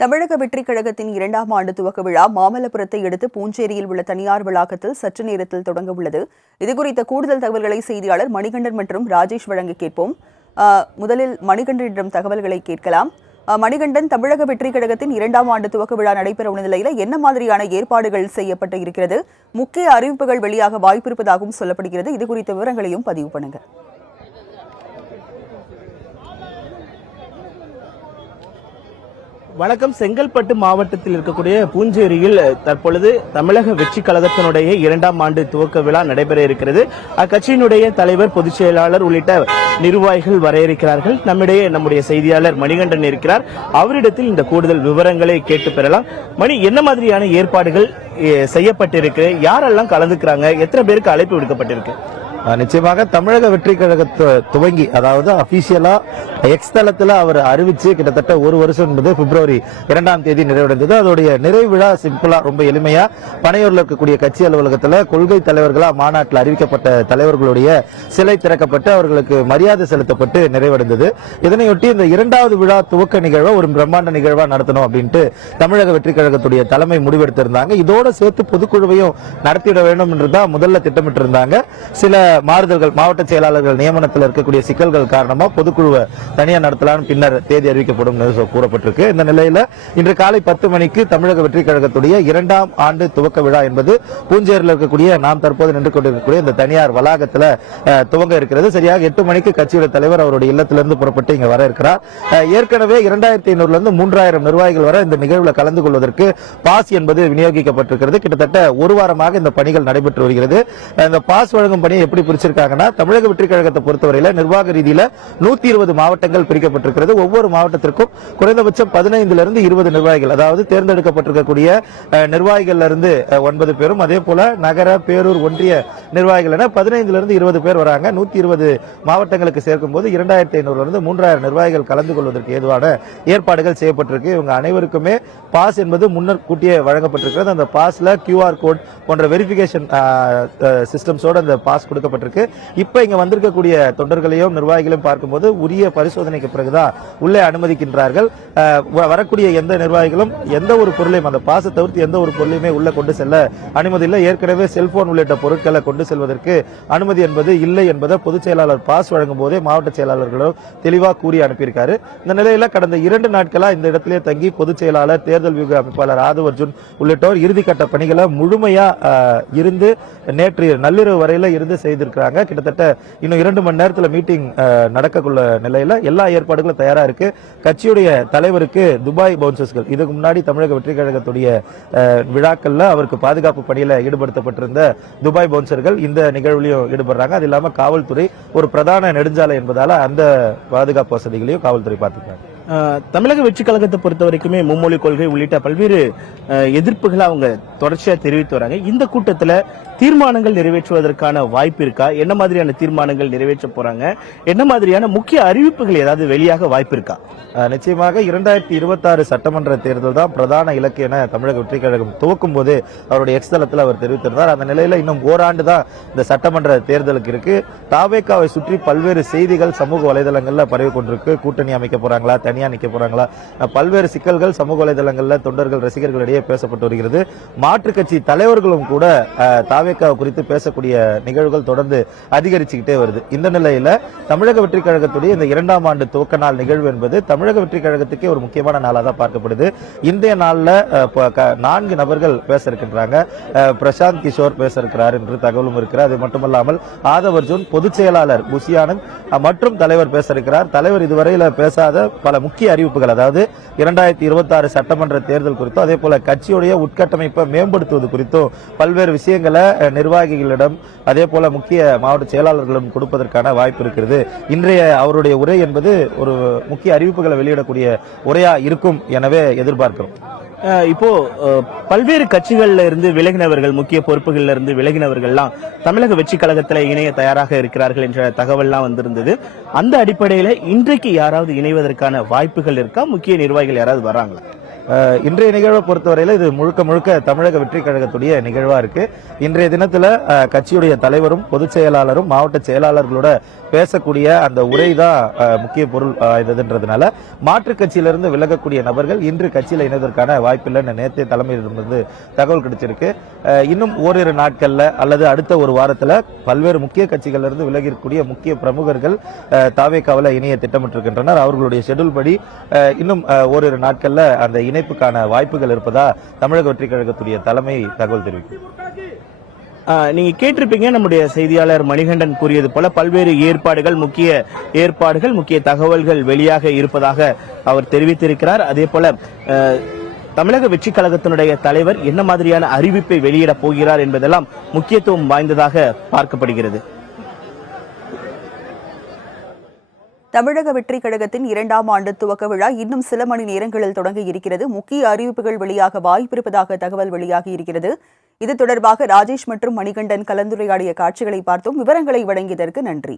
தமிழக வெற்றிக் கழகத்தின் இரண்டாம் ஆண்டு துவக்க விழா மாமல்லபுரத்தை அடுத்து பூஞ்சேரியில் உள்ள தனியார் வளாகத்தில் சற்று நேரத்தில் தொடங்க உள்ளது. இதுகுறித்த கூடுதல் தகவல்களை செய்தியாளர் மணிகண்டன் மற்றும் ராஜேஷ் வழங்க கேட்போம். ஆஹ், முதலில் மணிகண்டனிடம் தகவல்களை கேட்கலாம். ஆஹ், மணிகண்டன் தமிழக வெற்றிக் கழகத்தின் இரண்டாம் ஆண்டு துவக்க விழா நடைபெற உள்ள நிலையில் என்ன மாதிரியான ஏற்பாடுகள் செய்யப்பட்டு இருக்கிறது? முக்கிய அறிவிப்புகள் வெளியாக வாய்ப்பிருப்பதாகவும் சொல்லப்படுகிறது. இது குறித்த விவரங்களையும் பதிவு பண்ணுங்க. வணக்கம். செங்கல்பட்டு மாவட்டத்தில் இருக்கக்கூடிய பூஞ்சேரியில் தற்பொழுது தமிழக வெற்றி கழகத்தினுடைய இரண்டாம் ஆண்டு துவக்க விழா நடைபெற இருக்கிறது. அக்கட்சியினுடைய தலைவர் பொதுச் செயலாளர் உள்ளிட்ட நிர்வாகிகள் வர இருக்கிறார்கள் நம்மிடையே நம்முடைய செய்தியாளர் மணிகண்டன் இருக்கிறார். அவரிடத்தில் இந்த கூடுதல் விவரங்களை கேட்டு பெறலாம். மணி என்ன மாதிரியான ஏற்பாடுகள் செய்யப்பட்டிருக்கு? யாரெல்லாம் கலந்துக்கிறாங்க? எத்தனை பேருக்கு அழைப்பு விடுக்கப்பட்டிருக்கு? நிச்சயமாக தமிழக வெற்றி கழகத்தை துவங்கி அதாவது அபிஷியலா எக்ஸ் தளத்தில் அவர் அறிவிச்சு கிட்டத்தட்ட ஒரு வருஷம் என்பது பிப்ரவரி இரண்டாம் தேதி நிறைவடைந்தது. அதோடைய நிறைவிழா சிம்பிளா ரொம்ப எளிமையா பனையூரில் இருக்கக்கூடிய கட்சி அலுவலகத்தில் கொள்கை தலைவர்களா மாநாட்டில் அறிவிக்கப்பட்ட தலைவர்களுடைய சிலை திறக்கப்பட்டு அவர்களுக்கு மரியாதை செலுத்தப்பட்டு நிறைவடைந்தது. இதனையொட்டி இந்த இரண்டாவது விழா துவக்க நிகழ்வை ஒரு பிரம்மாண்ட நிகழ்வா நடத்தணும் அப்படின்ட்டு தமிழக வெற்றிக் கழகத்துடைய தலைமை முடிவெடுத்திருந்தாங்க. இதோட சேர்த்து பொதுக்குழுவையும் நடத்திட வேண்டும் என்றுதான் முதல்ல திட்டமிட்டிருந்தாங்க. சில மாறுதல்கள் மாவட்ட செயலாளர்கள் நியமனத்தில் இருக்கக்கூடிய சிக்கல்கள் காரணமாக பொதுக்குழுவை தனியா நடத்தலாம் பின்னர் தேதி அறிவிக்கப்படும் என்று கூறப்பட்டிருக்கு. இந்த நிலையில் இன்று காலை பத்து மணிக்கு தமிழக வெற்றிக் கழகத்துடைய இரண்டாம் ஆண்டு துவக்க விழா என்பது பூஞ்சேரியில் இருக்கக்கூடிய நாம் தற்போது நின்று கொண்டிருக்கக்கூடிய இந்த தனியார் வளாகத்தில் துவங்க இருக்கிறது. சரியாக எட்டு மணிக்கு கட்சியோட தலைவர் அவருடைய இல்லத்திலிருந்து புறப்பட்டு இங்கே வர இருக்கிறார். ஏற்கனவே இரண்டாயிரத்தி ஐநூறுலேருந்து மூன்றாயிரம் நிர்வாகிகள் வர இந்த நிகழ்வில் கலந்து கொள்வதற்கு பாஸ் என்பது விநியோகிக்கப்பட்டிருக்கிறது. கிட்டத்தட்ட ஒரு வாரமாக இந்த பணிகள் நடைபெற்று வருகிறது. இந்த பாஸ் வழங்கும் பணியை எப்படி பிரிச்சிருக்காங்கன்னா தமிழக வெற்றிக் கழகத்தை பொறுத்தவரையில் நிர்வாக ரீதியில் நூத்தி இருபது மாவட்ட மாவட்டங்கள் பிரிக்கப்பட்டிருக்கிறது. ஒவ்வொரு மாவட்டத்திற்கும் குறைந்தபட்சம் பதினைந்துல இருந்து இருபது நிர்வாகிகள் அதாவது தேர்ந்தெடுக்கப்பட்டிருக்கக்கூடிய நிர்வாகிகள்ல இருந்து ஒன்பது பேரும். அதே போல நகர பேரூர் ஒன்றிய நிர்வாகிகள் என பதினைந்துல இருந்து இருபது பேர் வராங்க. நூத்தி இருபது மாவட்டங்களுக்கு சேர்க்கும் போது இரண்டாயிரத்தி ஐநூறுல இருந்து மூன்றாயிரம் நிர்வாகிகள் கலந்து கொள்வதற்கு ஏதுவான ஏற்பாடுகள் செய்யப்பட்டிருக்கு. இவங்க அனைவருக்குமே பாஸ் என்பது முன்னர் கூட்டியே வழங்கப்பட்டிருக்கிறது. அந்த பாஸ்ல கியூஆர் கோட் போன்ற வெரிஃபிகேஷன் சிஸ்டம்ஸோட அந்த பாஸ் கொடுக்கப்பட்டிருக்கு. இப்போ இங்க வந்திருக்கக்கூடிய தொண்டர்களையும் நிர்வாகிகளையும் பார்க்கும்போது உரிய பரிசோதனைக்கு பிறகுதான் உள்ளே அனுமதிக்கின்றார்கள். வரக்கூடிய எந்த நிர்வாகிகளும் எந்த ஒரு பொருளையும் அந்த பாசை தவிர்த்து எந்த ஒரு பொருளையுமே உள்ளே கொண்டு செல்ல அனுமதி இல்லை. ஏற்கனவே செல்போன் உள்ளிட்ட பொருட்களை கொண்டு செல்வதற்கு அனுமதி என்பது இல்லை என்பதை பொதுச் செயலாளர் பாஸ் வழங்கும் போதே மாவட்ட செயலாளர்களும் தெளிவாக கூறி அனுப்பியிருக்காரு. இந்த நிலையில் கடந்த இரண்டு நாட்களாக இந்த இடத்திலே தங்கி பொதுச் செயலாளர் தேர்தல் வியூக அமைப்பாளர் ஆதவ் அர்ஜுன் உள்ளிட்டோர் இறுதிக்கட்ட பணிகளை முழுமையாக இருந்து நேற்று நள்ளிரவு வரையில் இருந்து செய்திருக்கிறாங்க. கிட்டத்தட்ட இன்னும் இரண்டு மணி நேரத்தில் மீட்டிங் நடக்கக்குள்ள நிலையில் எல்லா ஏற்பாடுகளும் தயாரா இருக்கு. கட்சியுடைய தலைவருக்கு துபாய் பவுன்சர்ஸ்கள் இதுக்கு முன்னாடி தமிழக வெற்றி கழகத்துடைய விழாக்கள்ல அவருக்கு பாதுகாப்பு பணியில ஈடுபடுத்தப்பட்டிருந்த துபாய் பவுன்சர்கள் இந்த நிகழ்வுலையும் ஈடுபடுறாங்க. அது இல்லாம காவல்துறை ஒரு பிரதான நெடுஞ்சாலை என்பதால அந்த பாதுகாப்பு வசதிகளையும் காவல்துறை பார்த்துக்கிறாங்க. தமிழக வெற்றி கழகத்தை பொறுத்த வரைக்குமே மும்மொழி கொள்கை உள்ளிட்ட பல்வேறு எதிர்ப்புகளை அவங்க தொடர்ச்சியாக தெரிவித்து வராங்க. இந்த கூட்டத்தில் தீர்மானங்கள் நிறைவேற்றுவதற்கான வாய்ப்பு இருக்கா? என்ன மாதிரியான தீர்மானங்கள் நிறைவேற்ற போறாங்க? என்ன மாதிரியான முக்கிய அறிவிப்புகள் ஏதாவது வெளியாக வாய்ப்பு இருக்கா? நிச்சயமாக இரண்டாயிரத்தி இருபத்தாறு சட்டமன்ற தேர்தல் தான் பிரதான இலக்கு என தமிழக வெற்றி கழகம் துவக்கும் போது அவருடைய எக்ஸ் தளத்தில் அவர் தெரிவித்திருந்தார். அந்த நிலையில் இன்னும் ஓராண்டு தான் இந்த சட்டமன்ற தேர்தலுக்கு இருக்கு. தாவேக்காவை சுற்றி பல்வேறு செய்திகள் சமூக வலைதளங்களில் பரவி கொண்டிருக்கு. கூட்டணி அமைக்க போறாங்களா? தனி தனியாக நிற்க போகிறாங்களா பல்வேறு சிக்கல்கள் சமூக வலைதளங்களில் தொண்டர்கள் ரசிகர்களிடையே பேசப்பட்டு வருகிறது. மாற்றுக் கட்சி தலைவர்களும் கூட தாவேக்கா குறித்து பேசக்கூடிய நிகழ்வுகள் தொடர்ந்து அதிகரிச்சுக்கிட்டே வருது. இந்த நிலையில் தமிழக வெற்றி கழகத்துடைய இந்த இரண்டாம் ஆண்டு துவக்க நாள் நிகழ்வு என்பது தமிழக வெற்றி கழகத்துக்கே ஒரு முக்கியமான நாளாக தான் பார்க்கப்படுது. இந்திய நாளில் நான்கு நபர்கள் பேச இருக்கின்றாங்க. பிரசாந்த் கிஷோர் பேச இருக்கிறார் என்று தகவலும் இருக்கிறார் அது மட்டுமல்லாமல் ஆதவ் அர்ஜுன் பொதுச் செயலாளர் புசி மற்றும் தலைவர் பேச இருக்கிறார். தலைவர் இதுவரையில் பேசாத பல முக்கிய அறிவிப்புகள் அதாவது இரண்டாயிரத்தி இருபத்தாறு சட்டமன்ற தேர்தல் குறித்தும் அதே போல கட்சியுடைய உட்கட்டமைப்பை மேம்படுத்துவது குறித்தும் பல்வேறு விஷயங்களை நிர்வாகிகளிடம் அதே போல முக்கிய மாவட்ட செயலாளர்களிடம் கொடுப்பதற்கான வாய்ப்பு இருக்கிறது. இன்றைய அவருடைய உரை என்பது ஒரு முக்கிய அறிவிப்புகளை வெளியிடக்கூடிய உரையா இருக்கும் எனவே எதிர்பார்க்கிறோம். இப்போ பல்வேறு கட்சிகள்ல இருந்து விலகினவர்கள் முக்கிய பொறுப்புகள்ல இருந்து விலகினவர்கள்லாம் தமிழக வெற்றி கழகத்துல இணைய தயாராக இருக்கிறார்கள் என்ற தகவல்லாம் வந்திருந்தது. அந்த அடிப்படையில இன்றைக்கு யாராவது இணைவதற்கான வாய்ப்புகள் இருக்கா? முக்கிய நிர்வாகிகள் யாராவது வராங்களா? இன்றைய நிகழ்வை பொறுத்தவரையில் இது முழுக்க முழுக்க தமிழக வெற்றி கழகத்துடைய நிகழ்வா இருக்கு. இன்றைய தினத்துல கட்சியுடைய தலைவரும் பொதுச் செயலாளரும் மாவட்ட செயலாளர்களோட பேசக்கூடிய அந்த உரை தான் முக்கிய பொருள் இதுன்றதுனால மாற்றுக் கட்சியிலிருந்து விலகக்கூடிய நபர்கள் இன்று கட்சியில் இணைவதற்கான வாய்ப்பில்லைன்னு நேற்றைய தலைமையிலிருந்து தகவல் கிடைச்சிருக்கு. இன்னும் ஓரிரு நாட்கள்ல அல்லது அடுத்த ஒரு வாரத்துல பல்வேறு முக்கிய கட்சிகள்ல இருந்து முக்கிய பிரமுகர்கள் தாவேக்காவில் இணைய திட்டமிட்டிருக்கின்றனர். அவர்களுடைய ஷெடியூல் படி இன்னும் ஓரிரு நாட்களில் அந்த இணைப்புக்கான வாய்ப்புகள் இருப்பதா தமிழக வெற்றி கழகத்துடைய தலைமை தகவல் தெரிவிக்கும். நீங்க கேட்டிருப்பீங்க நம்முடைய செய்தியாளர் மணிகண்டன் கூறியது போல பல்வேறு ஏற்பாடுகள் முக்கிய ஏற்பாடுகள் முக்கிய தகவல்கள் வெளியாக இருப்பதாக அவர் தெரிவித்திருக்கிறார். அதே போல தமிழக வெற்றி கழகத்தினுடைய தலைவர் என்ன மாதிரியான அறிவிப்பை வெளியிட போகிறார் என்பதெல்லாம் முக்கியத்துவம் வாய்ந்ததாக பார்க்கப்படுகிறது. தமிழக வெற்றி கழகத்தின் இரண்டாம் ஆண்டு துவக்க விழா இன்னும் சில மணி நேரங்களில் தொடங்க இருக்கிறது. முக்கிய அறிவிப்புகள் வெளியாக வாய்ப்பிருப்பதாக தகவல் வெளியாகி இருக்கிறது. இது தொடர்பாக ராஜேஷ் மற்றும் மணிகண்டன் கலந்துரையாடிய காட்சிகளை பார்த்தோம். விவரங்களை வழங்கியதற்கு நன்றி.